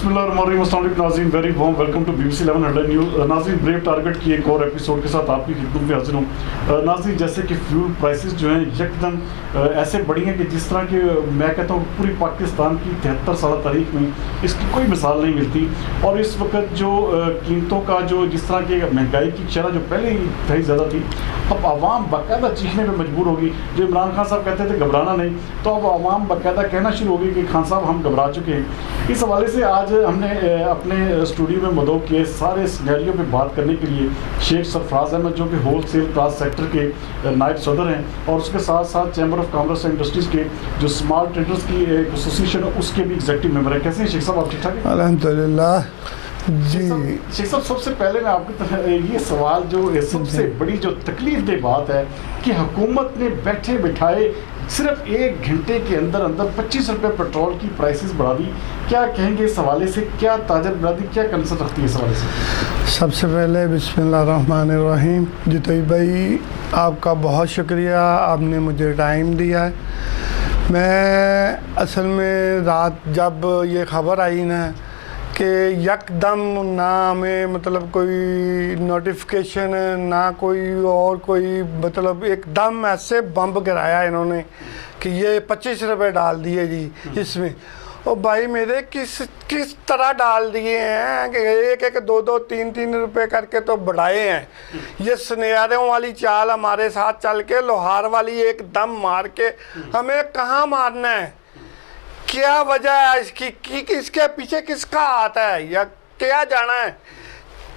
बिस्मिल्लाहिर्रहमानिर्रहीम, अस्सलाम वालेकुम नाज़रीन, very warm welcome to BBC 1100 news. नाज़रीन, ब्रेव टारगेट की एक और एपिसोड के साथ आपकी खिदमत में हाजिर हूँ। नाज़रीन, जैसे कि फ्यूल प्राइसेस जो हैं यकदम ऐसे बढ़ी हैं कि जिस तरह के मैं कहता हूँ पूरी पाकिस्तान की 73 साल तारीख में इसकी कोई मिसाल नहीं मिलती। और इस वक्त जो कीमतों का जो जिस तरह की महंगाई की शरह जो पहले ही कहीं ज़्यादा थी, अब आवाम बाकायदा चीखने पर मजबूर होगी। जो इमरान खान साहब कहते थे घबराना नहीं, तो अब आवाम बाकायदा कहना शुरू होगी कि खान साहब हम घबरा चुके हैं। इस हवाले से आज हमने अपने स्टूडियो में मदऊ किए सारे सिनेरियो पे बात करने के लिए शेख सरफराज अहमद, जो कि होल सेल क्लास सेक्टर के नायब सदर हैं, और उसके साथ साथ chamber of commerce and industries के जो स्मॉल ट्रेडर्स की एसोसिएशन है उसके भी एग्जीक्यूटिव मेंबर हैं। कैसे हैं शेख साहब, आप ठीक ठाक हैं? अल्हम्दुलिल्लाह जी। शेख साहब, सबसे पहले मैं आपकी तरफ ये सवाल, जो सबसे बड़ी जो तकलीफ दे बात है कि हुकूमत ने बैठे बिठाए सिर्फ 1 घंटे के अंदर अंदर 25 रुपये पेट्रोल की प्राइसेस बढ़ा दी। क्या कहेंगे इस हवाले से? क्या ताजर बरादरी क्या कंसर्न रखती है इस हवाले से? सबसे पहले बिस्मिल्लाहिर्रहमानिर्रहीम। जितई भाई, आपका बहुत शुक्रिया, आपने मुझे टाइम दिया है। मैं असल में रात जब ये ख़बर आई ना कि यकदम ना हमें मतलब कोई नोटिफिकेशन ना कोई और कोई मतलब एकदम ऐसे बम्ब गिराया इन्होंने कि ये 25 रुपये डाल दिए जी इसमें। और भाई मेरे किस तरह डाल दिए हैं कि एक एक 2 3 रुपए करके तो बढ़ाए हैं। ये सुनहरों वाली चाल हमारे साथ चल के लोहार वाली एक दम मार के हमें कहाँ मारना है? क्या वजह है इसकी कि इसके पीछे किसका हाथ है या क्या जाना है?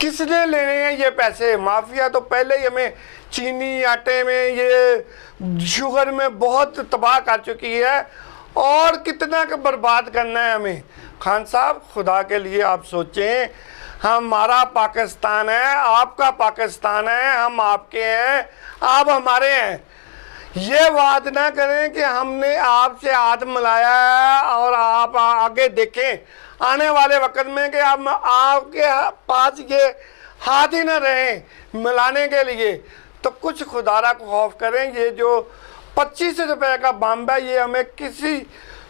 किसने लेने हैं ये पैसे? माफिया तो पहले ही हमें चीनी आटे में ये शुगर में बहुत तबाह कर चुकी है, और कितना का बर्बाद करना है हमें। खान साहब, खुदा के लिए आप सोचें, हमारा पाकिस्तान है, आपका पाकिस्तान है, हम आपके हैं, आप हमारे हैं। ये बात ना करें कि हमने आपसे हाथ मिलाया है और आप आगे देखें आने वाले वक्त में कि हम आपके पास ये हाथ ही ना रहें मिलाने के लिए। तो कुछ खुदारा को खौफ करें। ये जो 25 रुपए का बम है ये हमें किसी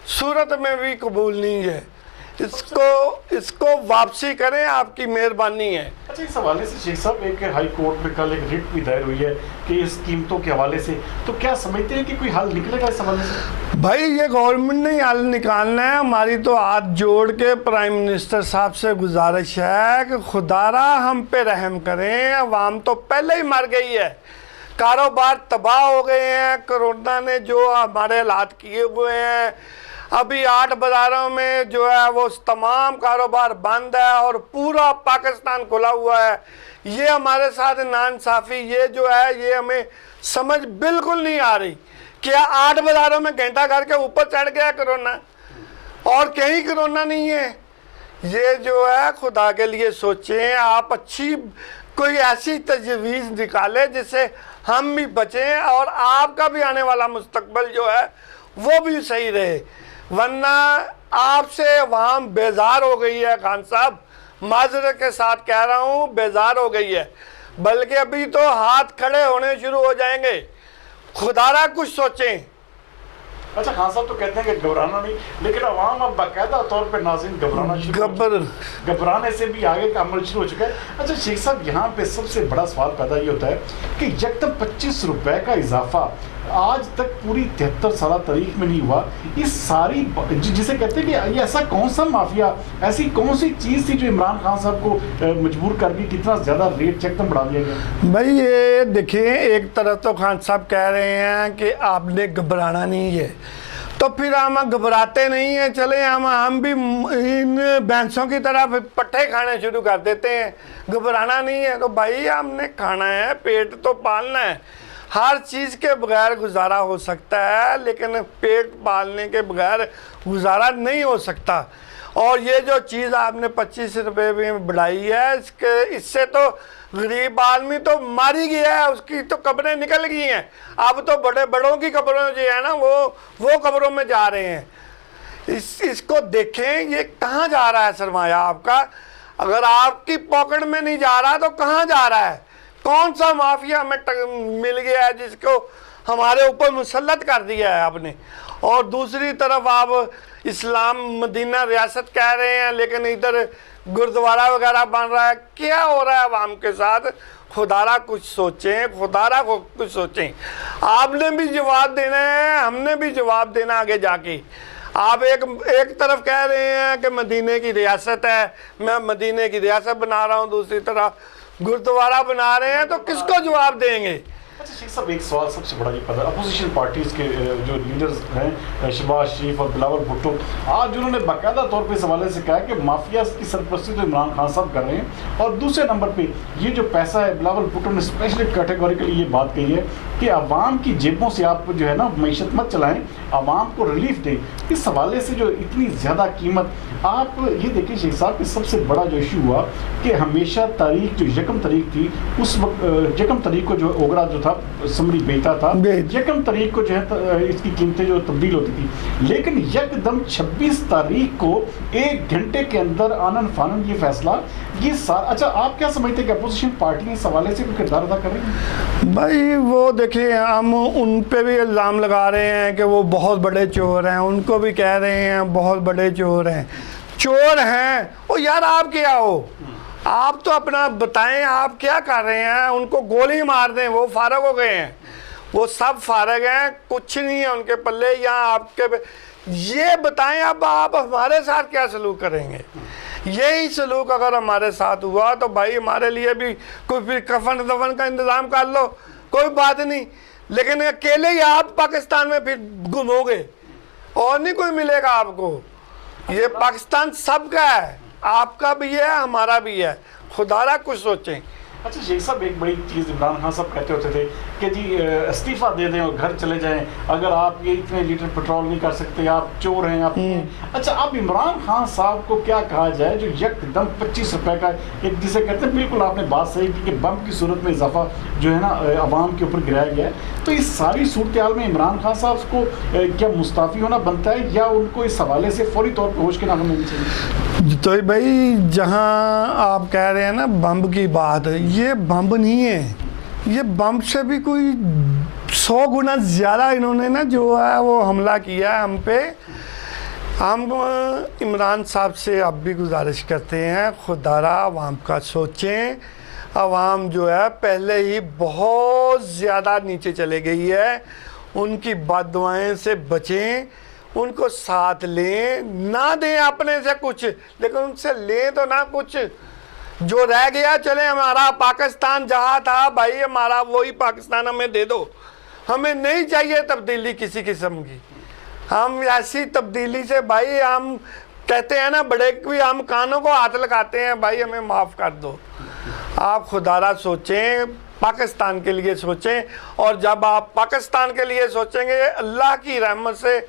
सूरत में भी कबूल नहीं है। इसको वापसी करें, आपकी मेहरबानी है। अच्छा, इस हवाले से शेख साहब, एक हाई कोर्ट में कल एक रिट भी दायर हुई है कि इस कीमतों के हवाले से, तो क्या समझते हैं कि कोई हल निकलेगा इस हवाले से? भाई ये गवर्नमेंट ने ही हल निकालना है। हमारी तो हाथ जोड़ के प्राइम मिनिस्टर साहब से गुजारिश है कि खुदारा हम पे रहम करें। अवाम तो पहले ही मर गई है, कारोबार तबाह हो गए हैं, कोरोना ने जो हमारे हालात किए हुए हैं। अभी 8 बाज़ारों में जो है वो तमाम कारोबार बंद है और पूरा पाकिस्तान खुला हुआ है। ये हमारे साथ नाइंसाफ़ी ये जो है ये हमें समझ बिल्कुल नहीं आ रही। क्या 8 बाज़ारों में घंटा घर के ऊपर चढ़ गया कोरोना और कहीं कोरोना नहीं है? ये जो है खुदा के लिए सोचें, आप अच्छी कोई ऐसी तजवीज़ निकालें जिससे हम भी बचें और आपका भी आने वाला मुस्तकबिल जो है वो भी सही रहे। वरना आपसे अवाम बेजार हो गई है खान साहब, माजरत के साथ कह रहा हूँ, बेजार हो गई है। बल्कि अभी तो हाथ खड़े होने शुरू हो जाएंगे। खुदारा कुछ सोचें। अच्छा, खान साहब तो कहते हैं कि घबराना नहीं, लेकिन अवाम अब बाकायदा तौर पर नाज़रीन घबराने से भी आगे का अमल शुरू हो चुका है। अच्छा शेख साहब, यहाँ पे सबसे बड़ा सवाल पैदा ये होता है कि यकदम 25 रुपए का इजाफा आज तक पूरी 73 साल तारीख में नहीं हुआ। इस सारी जिसे कहते हैं कि ये ऐसा कौन सा माफिया, ऐसी कौन सी चीज़ थी जो इमरान खान साहब को मजबूर कर दी, कितना ज़्यादा रेट यकदम बढ़ा दिया गया? भाई ये देखिए, एक तरफ तो खान साहब कह रहे हैं कि आपने घबराना नहीं है, तो फिर हम घबराते नहीं हैं। चले हम भी इन भैंसों की तरह पट्टे खाने शुरू कर देते हैं। घबराना नहीं है तो भाई हमने खाना है, पेट तो पालना है। हर चीज़ के बगैर गुजारा हो सकता है, लेकिन पेट पालने के बगैर गुजारा नहीं हो सकता। और ये जो चीज़ आपने 25 रुपये में बढ़ाई है, इससे तो गरीब आदमी तो मार ही गया है, उसकी तो कब्रें निकल गई हैं। अब तो बड़ों की कब्रों जो है ना वो कब्रों में जा रहे हैं। इसको देखें, ये कहाँ जा रहा है सरमाया आपका? अगर आपकी पॉकेट में नहीं जा रहा तो कहाँ जा रहा है? कौन सा माफिया हमें मिल गया है जिसको हमारे ऊपर मुसल्लत कर दिया है आपने? और दूसरी तरफ आप اسلام مدینہ ریاست کہہ رہے ہیں لیکن ادھر گردوارہ وغیرہ بن رہا ہے. کیا ہو رہا ہے عوام کے ساتھ؟ خدا را کچھ سوچیں, خدا را کو کچھ سوچیں. آپ نے بھی جواب دینا ہے, ہم نے بھی جواب دینا آگے جا کے. آپ ایک طرف کہہ رہے ہیں کہ مدینے کی ریاست ہے, میں مدینے کی ریاست بنا رہا ہوں, دوسری طرف گردوارہ بنا رہے ہیں, تو کس کو جواب دیں گے؟ اچھا شیخ صاحب ایک سوال سب سے بڑا یہ پتا, اپوزیشن پارٹیز کے جو لیڈرز ہیں شہباز شریف اور بلاول بھٹو, آج انہوں نے باقاعدہ طور پہ اس حوالے سے کہا کہ مافیا کی سرپرستی تو عمران خان صاحب کر رہے ہیں, اور دوسرے نمبر پہ یہ جو پیسہ ہے, بلاول بھٹو نے اسپیشلی کیٹیگوریکلی یہ بات کہی ہے کہ عوام کی جیبوں سے آپ جو ہے نا معیشت مت چلائیں, عوام کو ریلیف دیں. اس حوالے سے جو اتنی زیادہ قیمت, آپ یہ دیکھیں شیخ صاحب کہ سب سے بڑا جو ایشو ہوا کہ ہمیشہ تاریخ جو یکم تاریخ تھی, اس وقت یکم تاریخ کو جو اوگرا جو تھا سمری بیچتا تھا, یکم تاریخ کو جو ہے اس کی قیمتیں جو تبدیل ہوتی تھی, لیکن یک دم 26 تاریخ کو 1 گھنٹے کے اندر آنن فانن یہ فیصلہ, یہ سارا. اچھا آپ کیا سمجھتے ہیں کہ اپوزیشن پارٹی اس حوالے سے کوئی کردار ادا کر رہی ہیں؟ بھائی وہ دیکھیں, ہم ان پہ بھی الزام لگا رہے ہیں کہ وہ بہت بڑے چور ہیں, ان کو بھی کہہ رہے ہیں بہت بڑے چور ہیں. چور ہیں وہ یار, آپ کیا ہو, آپ تو اپنا بتائیں آپ کیا کر رہے ہیں. ان کو گولی مار دیں, وہ فارغ ہو گئے ہیں, وہ سب فارغ ہیں, کچھ نہیں ہے ان کے پلے. یا آپ کے یہ بتائیں اب آپ ہمارے ساتھ کیا سلوک کریں گے؟ یہی سلوک اگر ہمارے ساتھ ہوا تو بھائی ہمارے لیے بھی کوئی پھر کفن دفن کا انتظام کر لو, کوئی بات نہیں. لیکن اکیلے ہی آپ پاکستان میں پھر گم ہو گئے, اور نہیں کوئی ملے گا آپ کو. یہ پاکستان سب کا ہے, آپ کا بھی ہے, ہمارا بھی ہے. خدا را کچھ سوچیں. اچھا شیخ صاحب ایک بڑی چیز عمران خان صاحب کہتے ہوتے تھے کہ جی استعفیٰ دے دیں اور گھر چلے جائیں, اگر آپ یہ اتنے لیٹر پیٹرول نہیں کر سکتے, آپ چور ہیں, آپ اچھا اب عمران خان صاحب کو کیا کہا جائے جو یک دم 25 روپے کا ایک جسے کہتے ہیں, بالکل آپ نے بات صحیح کی کہ بم کی صورت میں اضافہ جو ہے نا عوام کے اوپر گرایا گیا ہے. تو اس ساری صورتحال میں عمران خان صاحب کو کیا مستعفی ہونا بنتا ہے, یا ان کو اس حوالے سے فوری طور پہ ہوش کے نام لینی چاہیے؟ تو بھائی جہاں آپ کہہ رہے ہیں نا بم کی بات, یہ بم نہیں ہے, یہ بم سے بھی کوئی 100 گنا زیادہ انہوں نے نا جو ہے وہ حملہ کیا ہے ہم پہ. ہم عمران صاحب سے اب بھی گزارش کرتے ہیں, خدا را عوام کا سوچیں. عوام جو ہے پہلے ہی بہت زیادہ نیچے چلے گئی ہے, ان کی بد دعائیں سے بچیں, ان کو ساتھ لیں, نہ دیں اپنے سے کچھ لیکن ان سے لیں تو نہ کچھ. جو رہ گیا چلیں, ہمارا پاکستان جہاں تھا بھائی, ہمارا وہی پاکستان ہمیں دے دو. ہمیں نہیں چاہیے تبدیلی کسی قسم کی. ہم ایسی تبدیلی سے بھائی, ہم کہتے ہیں نا بڑے بھی, ہم کانوں کو ہاتھ لگاتے ہیں بھائی ہمیں معاف کر دو. آپ خدا را سوچیں, پاکستان کے لیے سوچیں, اور جب آپ پاکستان کے لیے سوچیں گے اللہ کی رحمت سے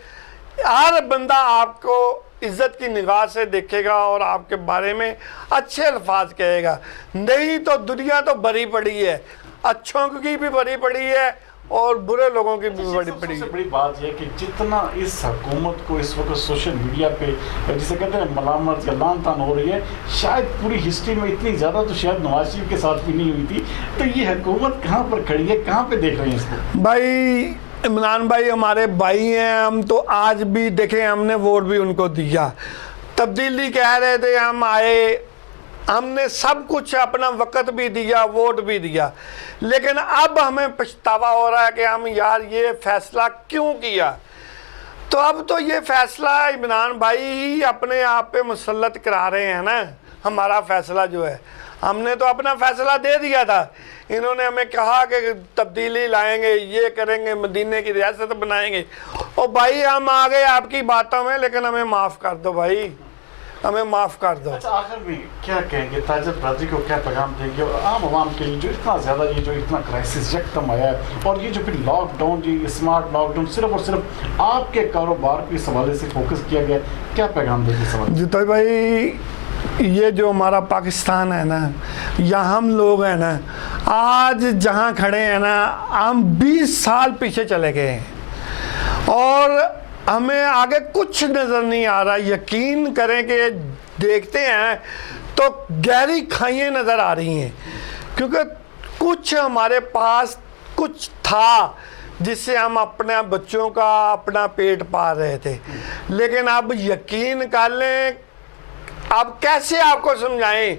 ہر بندہ آپ کو عزت کی نگاہ سے دیکھے گا اور آپ کے بارے میں اچھے الفاظ کہے گا. نہیں تو دنیا تو بھری پڑی ہے, اچھوں کی بھی بھری پڑی ہے اور برے لوگوں کی بھی بڑی پڑی ہے. سب سے بڑی بات یہ کہ جتنا اس حکومت کو اس وقت سوشل میڈیا پہ جسے کہتے ہیں ملامت یا لان تان ہو رہی ہے, شاید پوری ہسٹری میں اتنی زیادہ تو شاید نواز شریف کے ساتھ بھی نہیں ہوئی تھی. تو یہ حکومت کہاں پر کھڑی ہے, کہاں پہ دیکھ رہے ہیں اس کو؟ بھائی عمران بھائی ہمارے بھائی ہیں, ہم تو آج بھی دیکھیں ہم نے ووٹ بھی ان کو دیا. تبدیلی کہہ رہے تھے, ہم آئے, ہم نے سب کچھ اپنا وقت بھی دیا, ووٹ بھی دیا, لیکن اب ہمیں پچھتاوا ہو رہا ہے کہ ہم یار یہ فیصلہ کیوں کیا. تو اب تو یہ فیصلہ عمران بھائی ہی اپنے آپ پہ مسلط کرا رہے ہیں نا. ہمارا فیصلہ جو ہے, ہم نے تو اپنا فیصلہ دے دیا تھا, انہوں نے ہمیں کہا کہ تبدیلی لائیں گے, یہ کریں گے, مدینے کی ریاست بنائیں گے, اور بھائی ہم آ گئے آپ کی باتوں میں, لیکن ہمیں معاف کر دو بھائی, ہمیں معاف کر دو. اچھا آخر میں کیا کہیں گے, تاجر برادری کو کیا پیغام دیں گے, اور عام عوام کے لیے جو اتنا زیادہ یہ جو اتنا کرائسس یکدم آیا ہے, اور یہ جو پھر لاک ڈاؤن, جی اسمارٹ لاک ڈاؤن صرف اور صرف آپ کے کاروبار کے اس حوالے سے فوکس کیا گیا, کیا پیغام دیں گے سوال؟ جی تو بھائی یہ جو ہمارا پاکستان ہے نا, یا ہم لوگ ہیں نا, آج جہاں کھڑے ہیں نا, ہم 20 سال پیچھے چلے گئے ہیں اور ہمیں آگے کچھ نظر نہیں آ رہا. یقین کریں کہ دیکھتے ہیں تو گہری کھائیاں نظر آ رہی ہیں, کیونکہ کچھ ہمارے پاس کچھ تھا जिससे हम अपने बच्चों का अपना पेट पाल रहे थे। लेकिन अब यकीन कर लें, अब कैसे आपको समझाएं,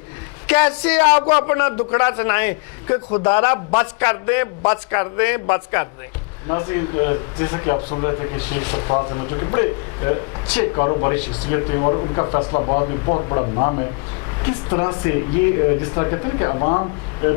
कैसे आपको अपना दुखड़ा सुनाएं कि खुदारा बस कर दें, बस कर दें, बस कर दें। नाज़रीन, जैसा कि आप सुन रहे थे कि शेख सरफराज अहमद जो कि बड़े अच्छे कारोबारी शख्सियत हैं और उनका फैसलाबाद में बहुत बड़ा नाम है, किस तरह से ये जिस तरह कहते हैं कि अवाम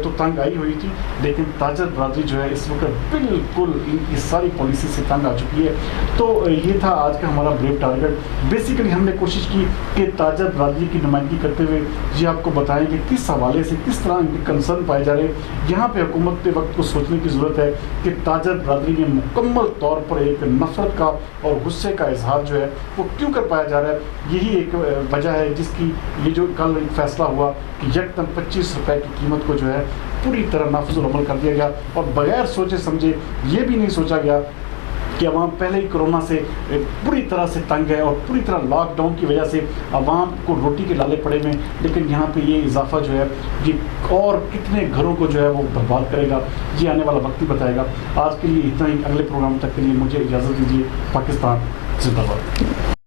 तो तंग आई हुई थी, लेकिन ताजर बरादरी जो है इस वक्त बिल्कुल इनकी सारी पॉलिसी से तंग आ चुकी है। तो ये था आज का हमारा ब्रेव टारगेट। बेसिकली हमने कोशिश की कि ताजर बरादरी की नुमाइंदगी करते हुए ये आपको बताएं कि किस हवाले से किस तरह इनके कंसर्न पाए जा रहे हैं। यहाँ पे हुकूमत के वक्त को सोचने की ज़रूरत है कि ताजर बरादरी में मुकम्मल तौर पर एक नफरत का और गुस्से का इजहार जो है वो क्यों कर पाया जा रहा है। यही एक वजह है जिसकी ये जो कल फैसला हुआ कि यकदम 25 रुपए की कीमत को जो है पूरी तरह नाफिजुल अमल कर दिया गया और बगैर सोचे समझे ये भी नहीं सोचा गया कि अवाम पहले ही कोरोना से पूरी तरह से तंग है और पूरी तरह लॉकडाउन की वजह से अवाम को रोटी के लाले पड़े हुए हैं। लेकिन यहाँ पे ये इजाफा जो है ये और कितने घरों को जो है वो बर्बाद करेगा, ये आने वाला वक्त ही बताएगा। आज के लिए इतना ही, अगले प्रोग्राम तक के लिए मुझे इजाज़त दीजिए। पाकिस्तान जिंदाबाद।